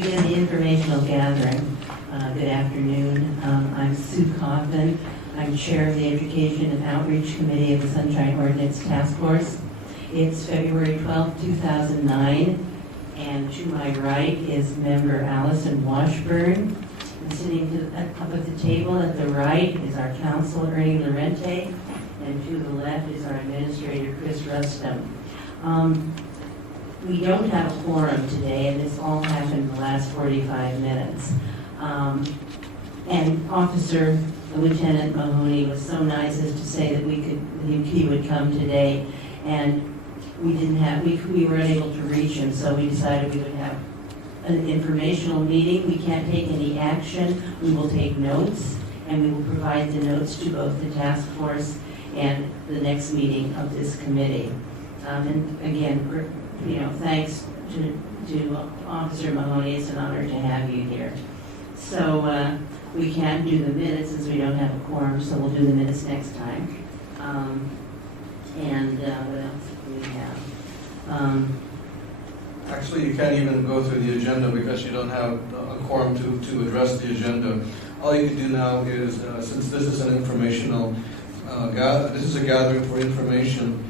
begin the informational gathering. Good afternoon. I'm Sue Coffin. I'm Chair of the Education and Outreach Committee of the Sunshine Ordinance Task Force. It's February 12, 2009, and to my right is member Allison Washburn. And sitting up at the table at the right is our counsel, Ernie Lorente, and to the left is our administrator, Chris Rustum. We don't have a quorum today, and this all happened in the last 45 minutes. And Officer Lieutenant Mahoney was so nice as to say that he would come today, and we were unable to reach him, so we decided we would have an informational meeting. We can't take any action. We will take notes, and we will provide the notes to both the task force and the next meeting of this committee. And again, thanks to Officer Mahoney. It's an honor to have you here. So we can't do the minutes as we don't have a quorum, so we'll do the minutes next time. And what else do we have? Actually, you can't even go through the agenda because you don't have a quorum to address the agenda. All you can do now is, since this is an informational, this is a gathering for information,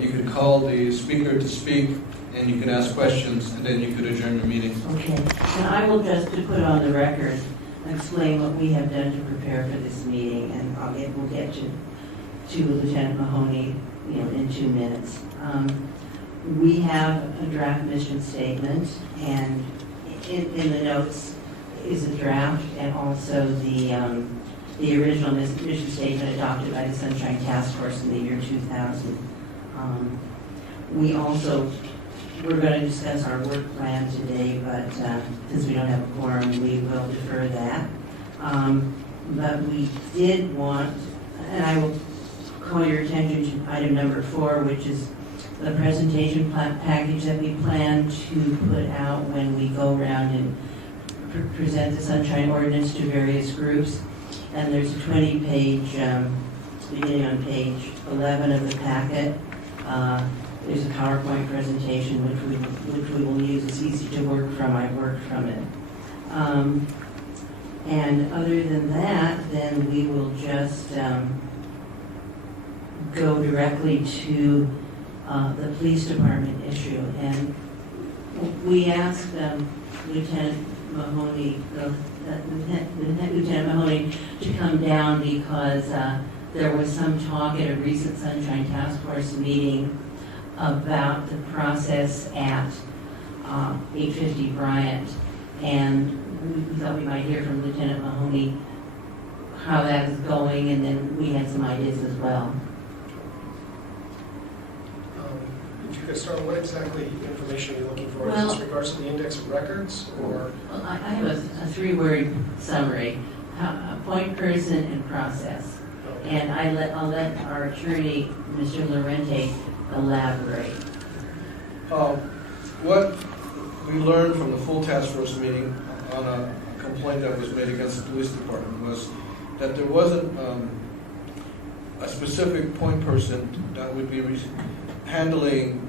you could call the speaker to speak, and you can ask questions, and then you could adjourn your meeting. Okay. And I will just to put on the record explain what we have done to prepare for this meeting, and we'll get to Lieutenant Mahoney, in 2 minutes. We have a draft mission statement, and in the notes is a draft, and also the original mission statement adopted by the Sunshine Task Force in the year 2000. We're going to discuss our work plan today, but since we don't have a quorum, we will defer that. But we did want, and I will call your attention to item number 4, which is the presentation package that we plan to put out when we go around and present the Sunshine Ordinance to various groups. And there's a 20-page, beginning on page 11 of the packet. There's a PowerPoint presentation which we will use. It's easy to work from. I worked from it. And other than that, then we will just go directly to the police department issue. And we asked Lieutenant Mahoney to come down because there was some talk at a recent Sunshine Task Force meeting about the process at 850 Bryant, and we thought we might hear from Lieutenant Mahoney how that is going, and then we had some ideas as well. If you could start, what exactly information are you looking for? Well, is this regards to the index of records, or? Well, I have a 3-word summary: point person and process. Okay. And I'll let our attorney, Mr. Lorente, elaborate. What we learned from the full task force meeting on a complaint that was made against the police department was that there wasn't a specific point person that would be handling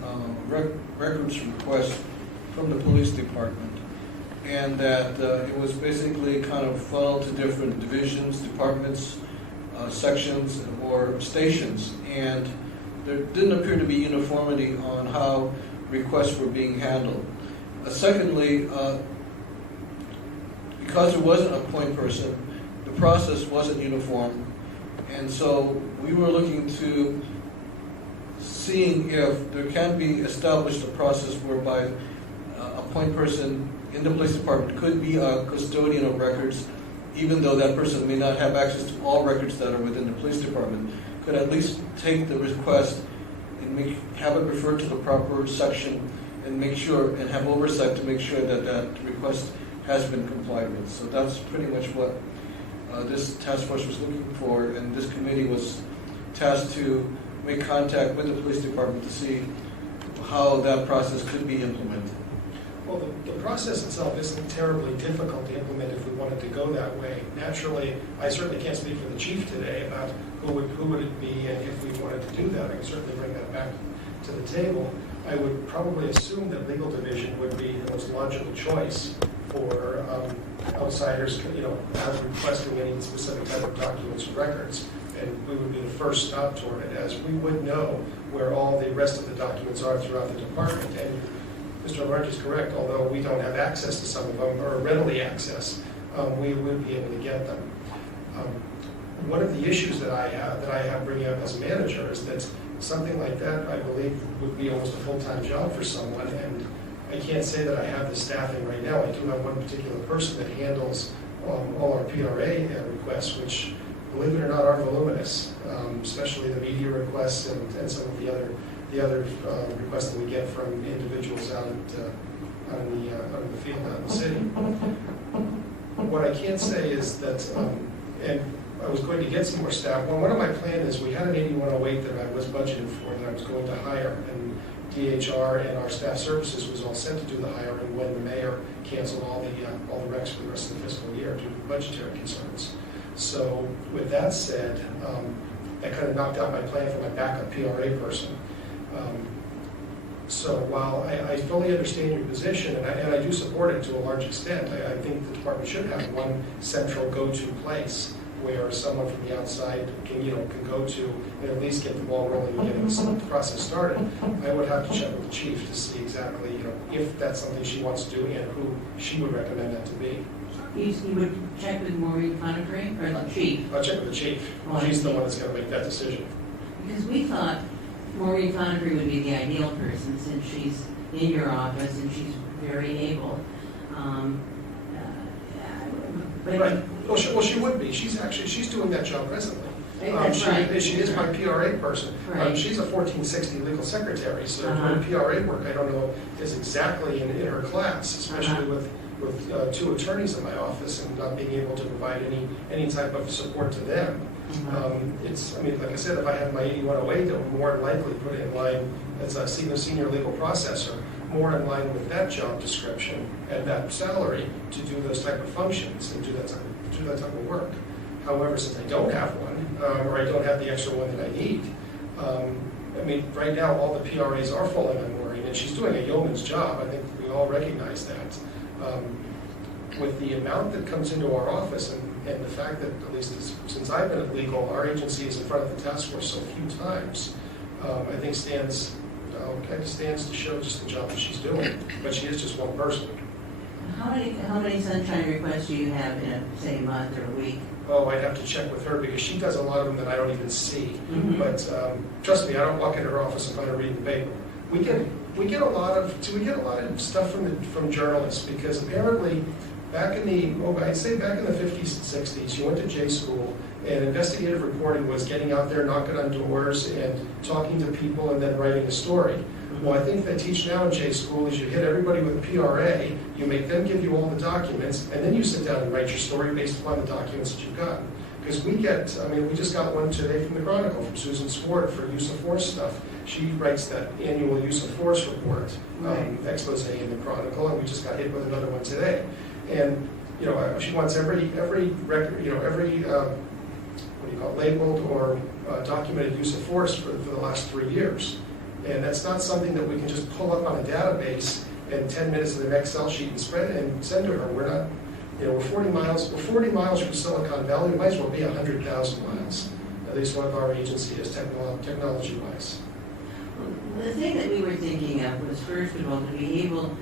records requests from the police department, and that it was basically kind of funneled to different divisions, departments, sections, or stations, and there didn't appear to be uniformity on how requests were being handled. Secondly, because there wasn't a point person, the process wasn't uniform, and so we were looking to seeing if there can be established a process whereby a point person in the police department could be a custodian of records, even though that person may not have access to all records that are within the police department, could at least take the request and have it referred to the proper section and make sure and have oversight to make sure that that request has been complied with. So that's pretty much what this task force was looking for, and this committee was tasked to make contact with the police department to see how that process could be implemented. Well, the process itself isn't terribly difficult to implement if we wanted to go that way. Naturally, I certainly can't speak for the chief today about who would it be, and if we wanted to do that, I can certainly bring that back to the table. I would probably assume that legal division would be the most logical choice for outsiders, as requesting any specific type of documents or records. And we would be the first stop toward it, as we would know where all the rest of the documents are throughout the department. And Mr. Large is correct, although we don't have access to some of them, or readily access, we would be able to get them. One of the issues that I have bringing up as a manager is that something like that, I believe, would be almost a full-time job for someone, and I can't say that I have the staffing right now. I do have one particular person that handles all our PRA requests, which, believe it or not, are voluminous, especially the media requests and some of the other requests that we get from individuals out in the field, out in the city. What I can say is that, and I was going to get some more staff. Well, one of my plans is we had an 8108 that I was budgeted for that I was going to hire, and DHR and our staff services was all set to do the hiring when the mayor canceled all the recs for the rest of the fiscal year due to budgetary concerns. So with that said, that kind of knocked out my plan for my backup PRA person. So while I fully understand your position, and I do support it to a large extent, I think the department should have one central go-to place where someone from the outside can go to and at least get the ball rolling and get the process started. I would have to check with the chief to see exactly if that's something she wants to do and who she would recommend that to be. You would check with Maureen Conifrey, or the chief? I'll check with the chief. Oh, She's the one that's going to make that decision. Because we thought Maureen Conifrey would be the ideal person, since she's in your office and she's very able. But Right. Well, she would be. She's doing that job presently. That's right. She is my PRA person. Right. She's a 1460 legal secretary, so Uh-huh. doing PRA work, I don't know, is exactly in her class, especially with two attorneys in my office and not being able to provide any type of support to them. Like I said, if I had my 8108, that would more than likely put it in line as a senior legal processor, more in line with that job description and that salary to do those type of functions and do that type of work. However, since I don't have one, or I don't have the extra one that I need, right now all the PRAs are falling on Maureen, and she's doing a yeoman's job. I think we all recognize that. With the amount that comes into our office and the fact that, at least since I've been at legal, our agency is in front of the task force so few times, I think stands to show just the job that she's doing, but she is just one person. how many sunshine requests do you have in a month or a week? Oh, I'd have to check with her because she does a lot of them that I don't even see. Mhm. But trust me, I don't walk into her office and find her reading the paper. We get a lot of stuff from journalists, because apparently back in the 50s and 60s, you went to J school, and investigative reporting was getting out there, knocking on doors, and talking to people, and then writing a story. Well, I think they teach now in J school is you hit everybody with a PRA, you make them give you all the documents, and then you sit down and write your story based upon the documents that you've got. Because we just got one today from the Chronicle, from Susan Swart, for use of force stuff. She writes that annual use of force report, expose in the Chronicle, and we just got hit with another one today. And, she wants every record, labeled or documented use of force for the last 3 years. And that's not something that we can just pull up on a database in 10 minutes in an Excel sheet and send to her. We're not, we're 40 miles from Silicon Valley. We might as well be 100,000 miles. At least one of our agency is technology-wise. The thing that we were thinking of was, first of all, to be able,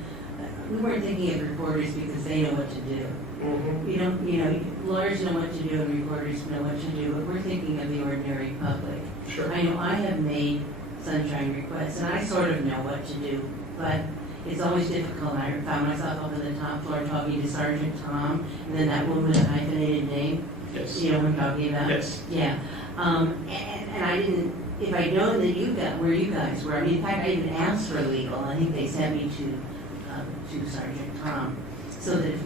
we weren't thinking of reporters because they know what to do. Mm-hmm. Lawyers know what to do and reporters know what to do, but we're thinking of the ordinary public. Sure. I know I have made sunshine requests, and I sort of know what to do, but it's always difficult. I found myself up on the top floor talking to Sergeant Tom, and then that woman with a hyphenated name. Yes. You know what I'm talking about? Yes. Yeah. And I didn't, if I'd known that where you guys were, in fact, I even asked for legal, and I think they sent me to Sergeant Tom, so that if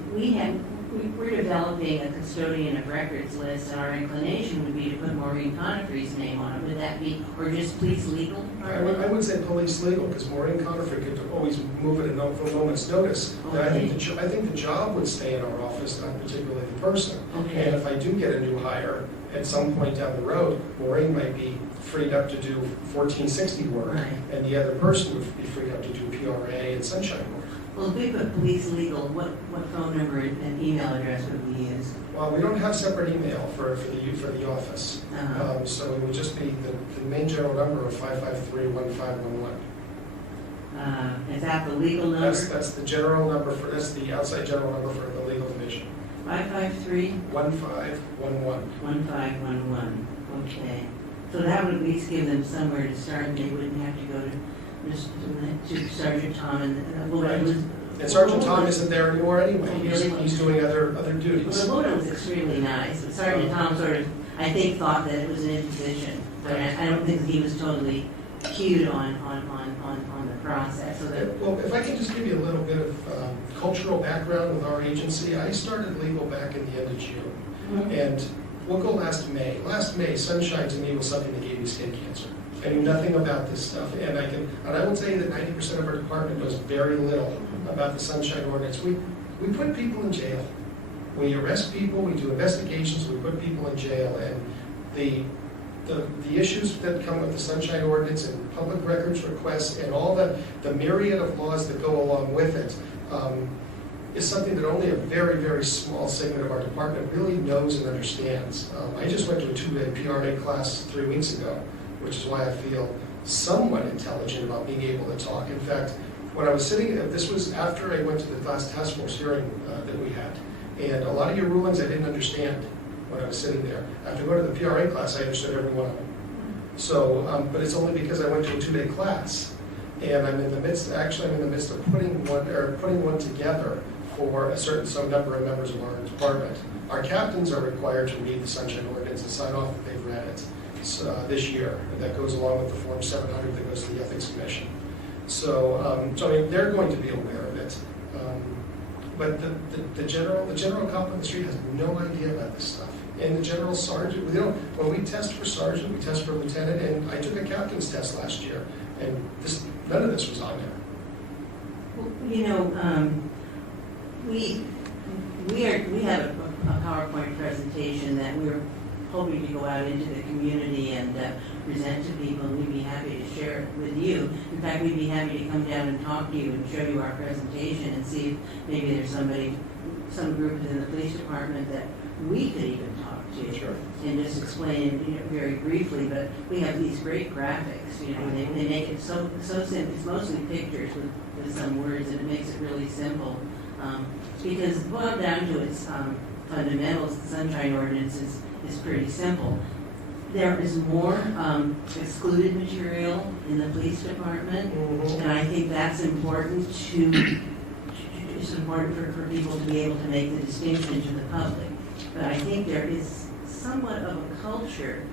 we're developing a custodian of records list, and our inclination would be to put Maureen Conifrey's name on it. Would that be, or just police legal? I would say police legal, because Maureen Conifrey could always move it at a moment's notice. Okay. I think the job would stay in our office, not particularly the person. Okay. And if I do get a new hire at some point down the road, Maureen might be freed up to do 1460 work, Right. and the other person would be freed up to do PRA and sunshine work. Well, if we put police legal, what phone number and email address would we use? Well, we don't have separate email for the office. Uh-huh. So it would just be the main general number of 553-1511. Is that the legal number? That's the general number that's the outside general number for the legal division. 553? 1511. 1511, okay. So that would at least give them somewhere to start, and they wouldn't have to go to Sergeant Tom and Right. And Sergeant Tom isn't there anymore anyway. Oh, really? He's doing other Well, duties. the Luna was extremely nice, but Sergeant Tom sort of, I think, thought that it was an imposition. But I don't think he was totally cued on the process, so that, Well, if I can just give you a little bit of cultural background with our agency, I started legal back in the end of June. And we'll go last May. Last May, sunshine to me was something that gave me skin cancer. I knew nothing about this stuff, and I will tell you that 90% of our department knows very little about the sunshine ordinance. We put people in jail. We arrest people, we do investigations, we put people in jail, and the issues that come with the sunshine ordinance and public records requests and all the myriad of laws that go along with it is something that only a very, very small segment of our department really knows and understands. I just went to a two-day PRA class 3 weeks ago, which is why I feel somewhat intelligent about being able to talk. In fact, when I was sitting, this was after I went to the last task force hearing that we had, and a lot of your rulings I didn't understand when I was sitting there. After going to the PRA class, I understood every one of them. So, but it's only because I went to a two-day class, and I'm in the midst of putting one together for a certain number of members of our department. Our captains are required to read the sunshine ordinance and sign off that they've read it this year, and that goes along with the Form 700 that goes to the Ethics Commission. So, I mean, they're going to be aware of it. But the general cop on the street has no idea about this stuff. And the general sergeant, when we test for sergeant, we test for lieutenant, and I took a captain's test last year, and none of this was on there. well, you know, we have a PowerPoint presentation that we're hoping to go out into the community and present to people, and we'd be happy to share it with you. In fact, we'd be happy to come down and talk to you and show you our presentation and see if maybe there's some group within the police department that we could even talk to. Sure. And just explain, very briefly, but we have these great graphics, they make it so simple. It's mostly pictures with some words, and it makes it really simple. Because boiled down to its fundamentals, the sunshine ordinance is pretty simple. There is more excluded material in the police department, and I think that's important it's important for people to be able to make the distinction to the public. But I think there is somewhat of a culture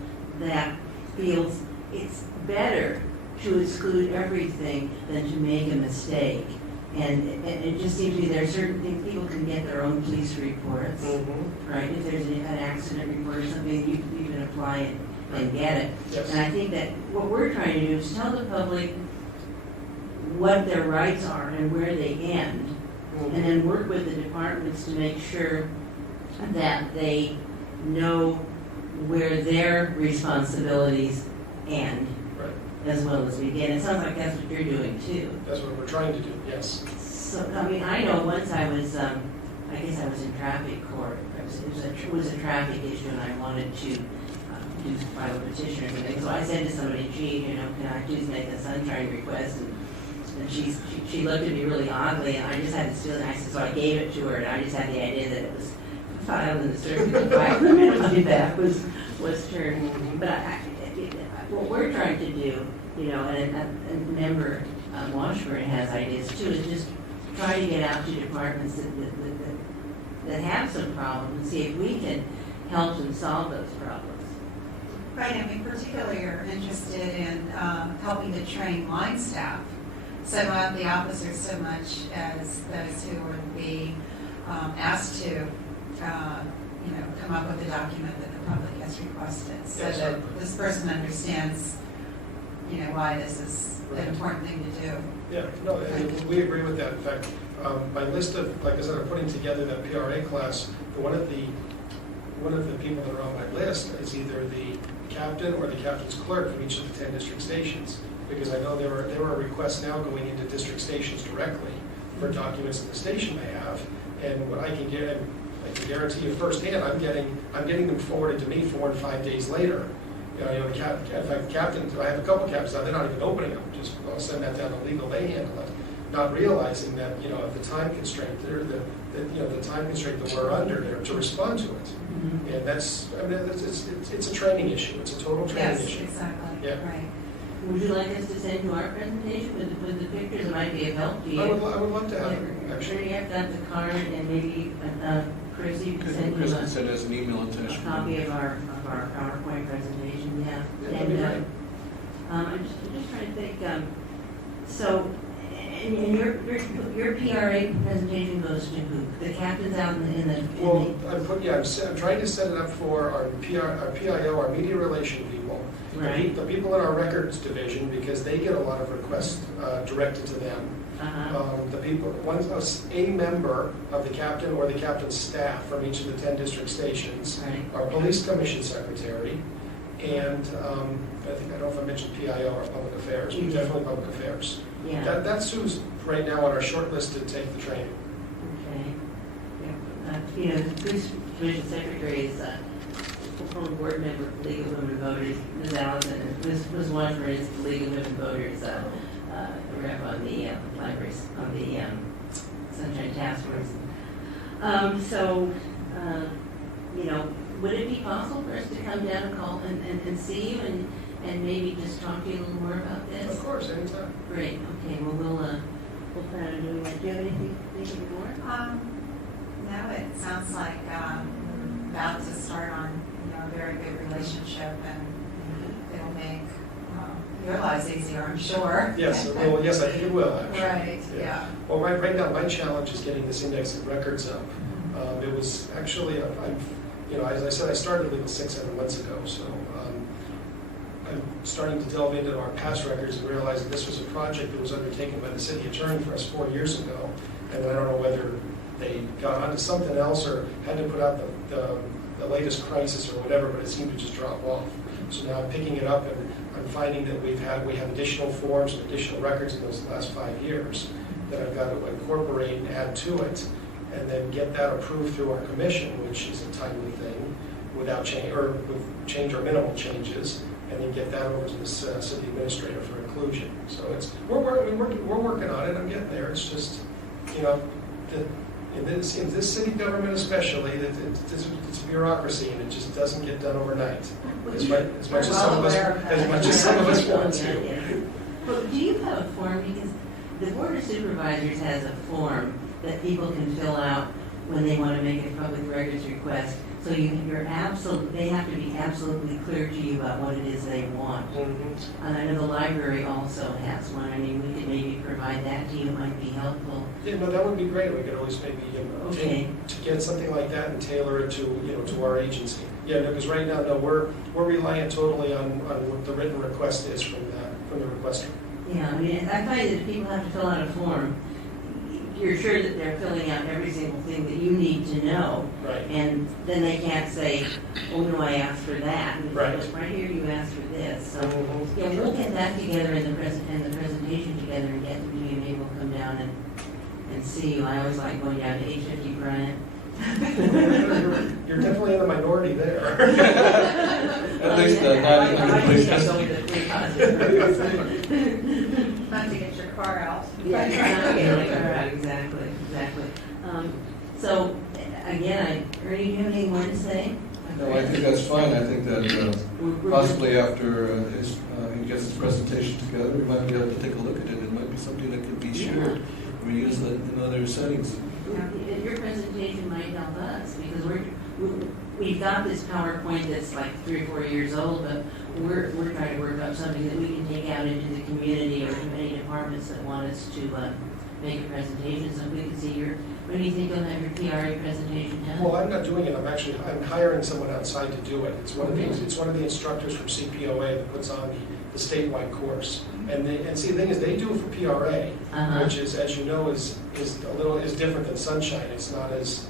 that feels it's better to exclude everything than to make a mistake. And it just seems to me there are certain things, people can get their own police reports, right? If there's an accident report or something, you can apply it and get it. Yes. And I think that what we're trying to do is tell the public what their rights are and where they end, and then work with the departments to make sure that they know where their responsibilities end, Right. as well as begin. It sounds like that's what you're doing too. That's what we're trying to do, yes. So, I mean, I know once I was, I guess I was in traffic court. It was a traffic issue, and I wanted to file a petition or something. So I said to somebody, gee, can I please make a sunshine request? And she looked at me really oddly, and I just had this feeling. I said, so I gave it to her, and I just had the idea that it was filed in the circuit file, and my back was turned. But what we're trying to do, and member Washburn has ideas too, is just try to get out to departments that have some problems and see if we can help them solve those problems. Right, and we particularly are interested in helping to train line staff. So not the officers so much as those who would be asked to, come up with a document that the public has requested, so Yes, that certainly. this person understands, why this is an important thing to do. Yeah, no, and we agree with that. In fact, my list of, like I said, I'm putting together that PRA class. One of the people that are on my list is either the captain or the captain's clerk from each of the 10 district stations, because I know there are requests now going into district stations directly for documents that the station may have. And what I can guarantee you firsthand, I'm getting them forwarded to me 4 and 5 days later. You know, if I have a couple captains now, they're not even opening them. Just I'll send that down to legal, they handle it, not realizing that the time constraint the time constraint that we're under there to respond to it. And that's it's a training issue. It's a total training Yes, issue. exactly, Yeah. right. Would you like us to send you our presentation with the pictures? It might be of help to you. I would love to have it, actually. Sure, I've got the card, and maybe Chris, you can send Chris you can send us an email a attachment. copy of our PowerPoint presentation. Yeah. That'd be great. I'm just trying to think. So, and your PRA presentation goes to who? The captains out in the. Well, I'm trying to set it up for our PIO, our media relation people. Right. The people in our records division, because they get a lot of requests directed to them. The people, a member of the captain or the captain's staff from each of the 10 district stations, Right. our police commission secretary, and I don't know if I mentioned PIO or public affairs, but definitely public affairs. Yeah. That's who's right now on our short list to take the training. Okay. The police division secretary is former board member of the League of Women Voters, Ms. Allison, and Ms. one for instance, the League of Women Voters, rep on the libraries, on the Sunshine Task Force. Would it be possible for us to come down and call and see you and maybe just talk to you a little more about this? Of course, anytime. Great, okay, well, we'll plan on doing that. Do you have anything more? No, it sounds like we're about to start on a very good relationship, and it'll make your lives easier, I'm sure. Yes, it will. Yes, I think it will, actually. Right, yeah. Well, right now, my challenge is getting this index of records up. It was actually, as I said, I started legal 6-7 months ago, so I'm starting to delve into our past records and realize that this was a project that was undertaken by the city attorney for us 4 years ago, and I don't know whether they got onto something else or had to put out the latest crisis or whatever, but it seemed to just drop off. So now I'm picking it up, and I'm finding that we have additional forms and additional records in those last 5 years that I've got to incorporate and add to it, and then get that approved through our commission, which is a timely thing, without change or with change or minimal changes, and then get that over to the city administrator for inclusion. So we're working on it. I'm getting there. It's just in this city government especially, it's bureaucracy, and it just doesn't get done overnight. As much as some of us want to. But do you have a form? Because the Board of Supervisors has a form that people can fill out when they want to make a public records request. So they have to be absolutely clear to you about what it is they want. Mm-hmm. And I know the library also has one. I mean, we could maybe provide that to you. It might be helpful. Yeah, no, that would be great. We could always maybe to get something like that and tailor it to our agency. Yeah, because right now, we're reliant totally on what the written request is from the requester. Yeah, I mean, I find that if people have to fill out a form, you're sure that they're filling out every single thing that you need to know. Right. And then they can't say, oh, no, I asked for that. And Right. Right here, you asked for this. So, Mm-hmm. yeah, we'll get that together in the presentation together and get you and able to come down and see you. I always like going down to 850 Bryant. You're definitely in the minority there. At least not in the police Fun to get your car out. Yeah, exactly. So, again, Ernie, do you have anything more to say? No, I think that's fine. I think that possibly after he gets his presentation together, we might be able to take a look at it. It might be something that could be shared or used in other settings. Your presentation might help us because we've got this PowerPoint that's like 3 or 4 years old, but we're trying to work up something that we can take out into the community or to many departments that want us to make a presentation so we can see when do you think you'll have your PRA presentation done? Well, I'm not doing it. I'm hiring someone outside to do it. It's one of the instructors from CPOA that puts on the statewide course. And see, the thing is, they do it for PRA, which is, as you know, is different than Sunshine. It's not as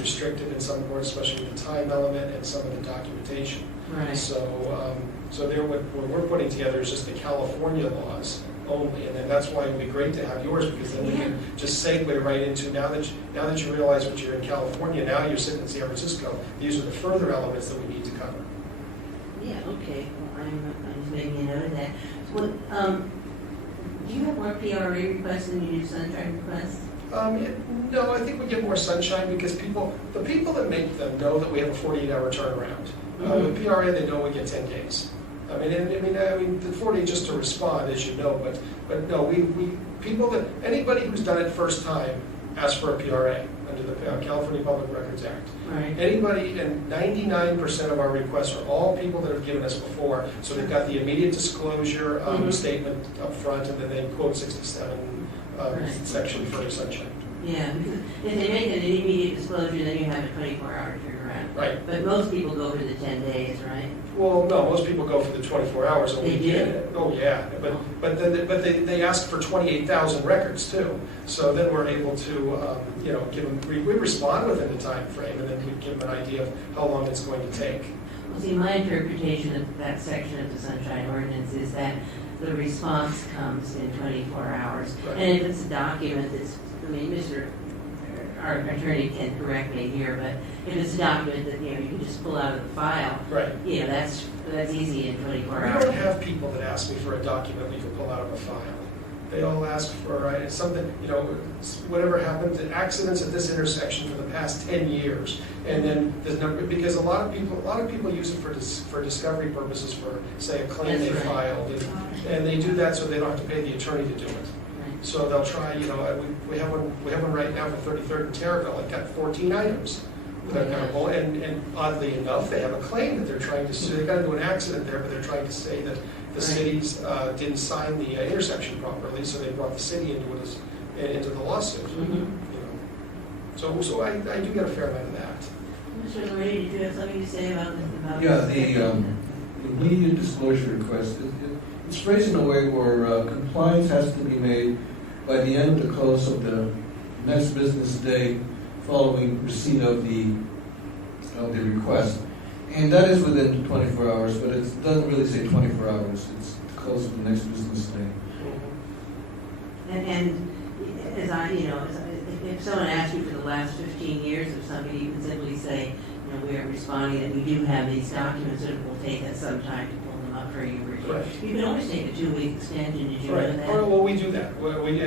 restrictive in some courts, especially the time element and some of the documentation. Right. So So there, what we're putting together is just the California laws only, and then that's why it'd be great to have yours, because then we can just segue right into, now that you realize what you're in California, now you're sitting in San Francisco, these are the further elements that we need to cover. Yeah, okay, well, I'm just making a note of that. Well, do you have more PRA requests than you do sunshine requests? No, I think we get more sunshine because the people that make them know that we have a 48-hour turnaround. With PRA, they know we get 10 days. I mean, the 40 just to respond, as you know, but no, anybody who's done it first time asks for a PRA under the California Public Records Act. Right. Anybody, and 99% of our requests are all people that have given us before, so they've got the immediate disclosure statement up front, and then they quote 67 section for sunshine. Yeah, because if they make an immediate disclosure, then you have a 24-hour turnaround. Right. But most people go for the 10 days, right? Well, no, most people go for the 24 hours. They do? Oh, yeah, but they ask for 28,000 records too. So then we're able to, give them, we respond within the time frame, and then we give them an idea of how long it's going to take. Well, see, my interpretation of that section of the Sunshine Ordinance is that the response comes in 24 hours. Right. And if it's a document that's, our attorney can correct me here, but if it's a document that, you can just pull out of the file, Right. That's easy in 24 We hours. don't have people that ask me for a document we can pull out of a file. They all ask for something, whatever happened, accidents at this intersection for the past 10 years. And then there's number, because a lot of people use it for discovery purposes, for, say, a claim That's they right. filed. And they do that so they don't have to pay the attorney to do it. So they'll try, we have one right now for 33rd and Terraville. I've got 14 items that are going to pull, and oddly enough, they have a claim that they're trying to sue. They got into an accident there, but they're trying to say that the cities didn't sign the intersection properly, so they brought the city into the lawsuit. So I do get a fair amount of that. Mr. Lorraine, did you have something to say about this? Yeah, the immediate disclosure request, it's phrased in a way where compliance has to be made by the end of the close of the next business day following receipt of the request. And that is within 24 hours, but it doesn't really say 24 hours. It's the close of the next business day. And as if someone asks you for the last 15 years of something, you can simply say, we are responding that we do have these documents, and it will take us some time to pull them up for your review. Right. You can always take a 2-week extension. Did you know that? Well, we do that. We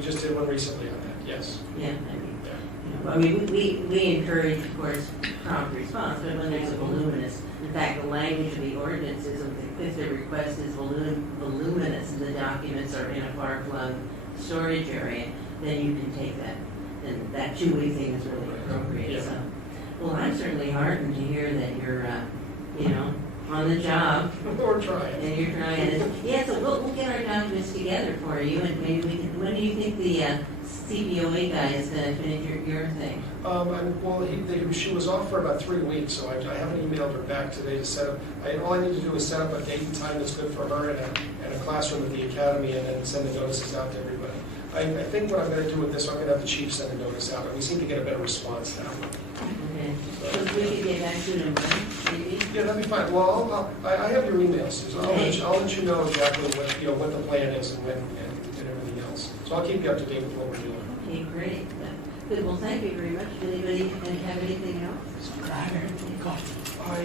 just did one recently on that. Yes. Yeah. We encourage, of course, prompt response, but when there's a voluminous, in fact, the language of the ordinance is if the request is voluminous and the documents are in a far-flung storage area, then you can take that. And that 2-week thing is really appropriate. Yeah. So, well, I'm certainly heartened to hear that you're, on the job. Or try it. And you're trying to, so we'll get our documents together for you, and maybe we can, when do you think the CPOA guy is going to finish your thing? She was off for about 3 weeks, so I haven't emailed her back today to set up. All I need to do is set up a date and time that's good for her and a classroom at the academy, and then send the notices out to everybody. I think what I'm going to do with this, I'm going to have the chief send a notice out, and we seem to get a better response now. Okay. So if we could get back to them, maybe? Yeah, that'd be fine. Well, I have your email, Susan. I'll let you know exactly what the plan is and when and everything else. So I'll keep you up to date with what we're doing. Okay, great. Good, well, thank you very much. Does anybody have anything else? I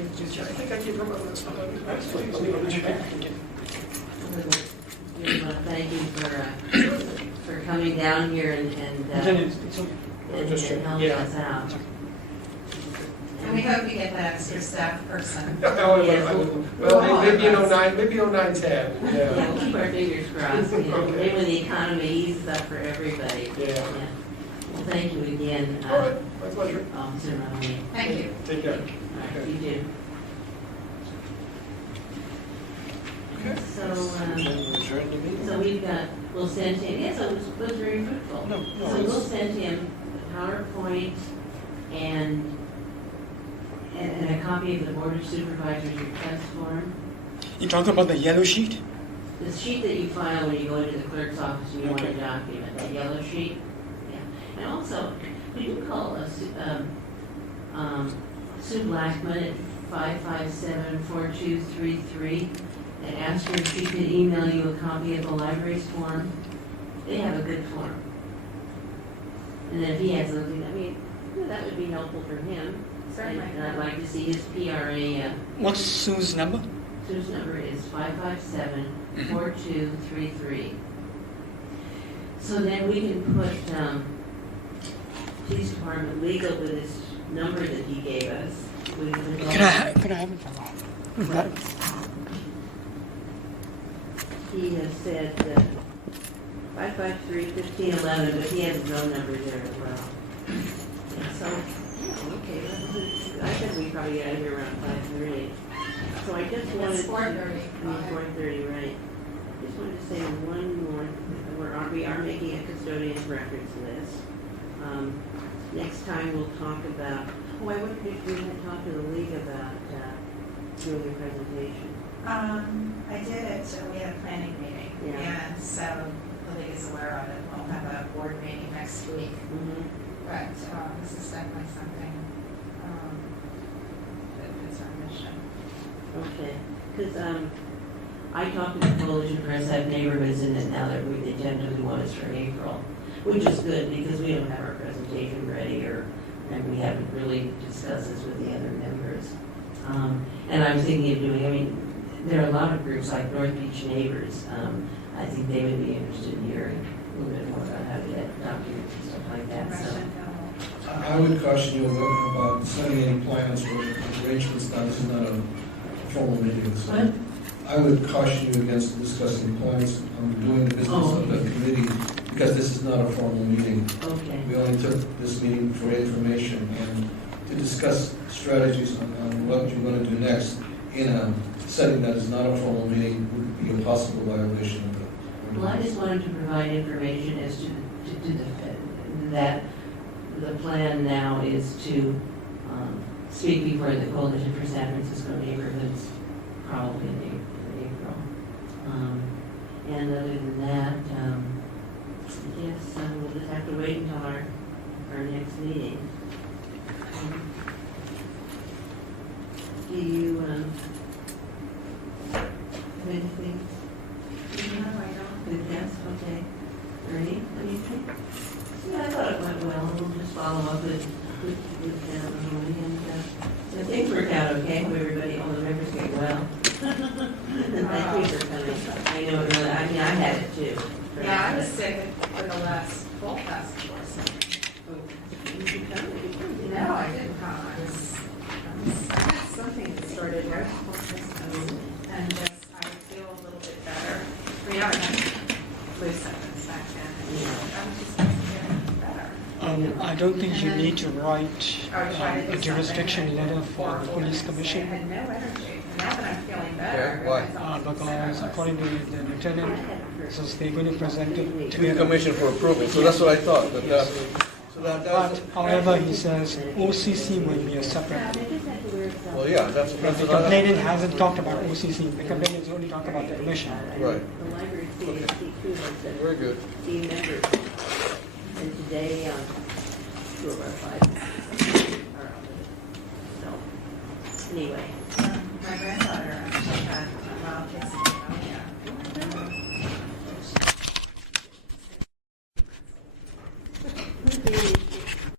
think I gave her my list. Let me go check. We want to thank you for coming down here and helping us out. And we hope you get that extra staff person. Well, maybe in 09, maybe 09, 10. Yeah, Yeah. we'll keep our fingers crossed. Okay. Maybe when the economy eases up for everybody. Yeah. Well, thank you again, All right, my pleasure. Officer Mahoney. Thank you. Take care. All right, you too. So we've got, we'll send him, yes, it was very fruitful. So we'll send him the PowerPoint and a copy of the Board of Supervisors request form. You're talking about the yellow sheet? The sheet that you file when you go into the clerk's office and you want a document, that yellow sheet. Yeah. And also, could you call Sue Blackman at 557-4233 and ask her if she could email you a copy of the library's form. They have a good form. And then if he has something, I mean, that would be helpful for him. Certainly. And I'd like to see his PRA. What's Sue's number? Sue's number is 557-4233. So then we can put police department legal with this number that he gave us. We can put Could I have it? Right. He has said 553-1511, but he has his own number there as well. And so, yeah, okay, I said we probably get out of here around 5:30. So I just wanted It's to... 4:30. 4:30, right. Just wanted to say one more, we are making a custodian's records list. Next time we'll talk about, I wondered if we had talked to the league about doing a presentation. I did it, so we had a planning meeting. Yeah. And so the league is aware of it. We'll have a board meeting next week. But this is definitely something that fits our mission. Okay, because I talked to the Coalition for SF Neighborhoods and now that they tentatively want us for April, which is good because we don't have our presentation ready and we haven't really discussed this with the other members. And I was thinking of doing, I mean, there are a lot of groups like North Beach Neighbors. I think they would be interested in hearing a little bit more about how to get documents and stuff like that. So, I would caution you about sending any plans or arrangements. Now, this is not a formal meeting. So what? I would caution you against discussing plans on doing the business of the committee because this is not a formal meeting. Okay. We only took this meeting for information and to discuss strategies on what you're going to do next in a setting that is not a formal meeting would be a possible violation of the Well, I just wanted to provide information as to that the plan now is to speak before the Coalition for San Francisco Neighborhoods, probably in April. And other than that, yes, we'll just have to wait until our next meeting. Do you have anything? No, I don't. Good, yes, okay. Ernie, anything? Yeah, I thought it went well. We'll just follow up with Emily and things worked out okay. Hope everybody, all the members get well. And thank you for coming. I know it really, I mean, I had it too. Yeah, I was sick for the last full festival. So. No, I didn't come. I had something that started right before Christmas, and just I would feel a little bit better. We haven't had flu symptoms back then. I was just feeling better. I don't think you need to write I was trying to a do jurisdiction something, letter for the police I commission had no energy. Now that I'm feeling better. Okay, why? because according to the lieutenant, says they're going to present it to the together. commission for approval. So that's what I thought. But however, he says OCC will be a separate thing. Well, yeah, that's But the complainant hasn't talked about OCC. The complainant has only talked about the commission. right. The library CAC too has Very good. team members. And today, 2 of our 5 are out. So, anyway,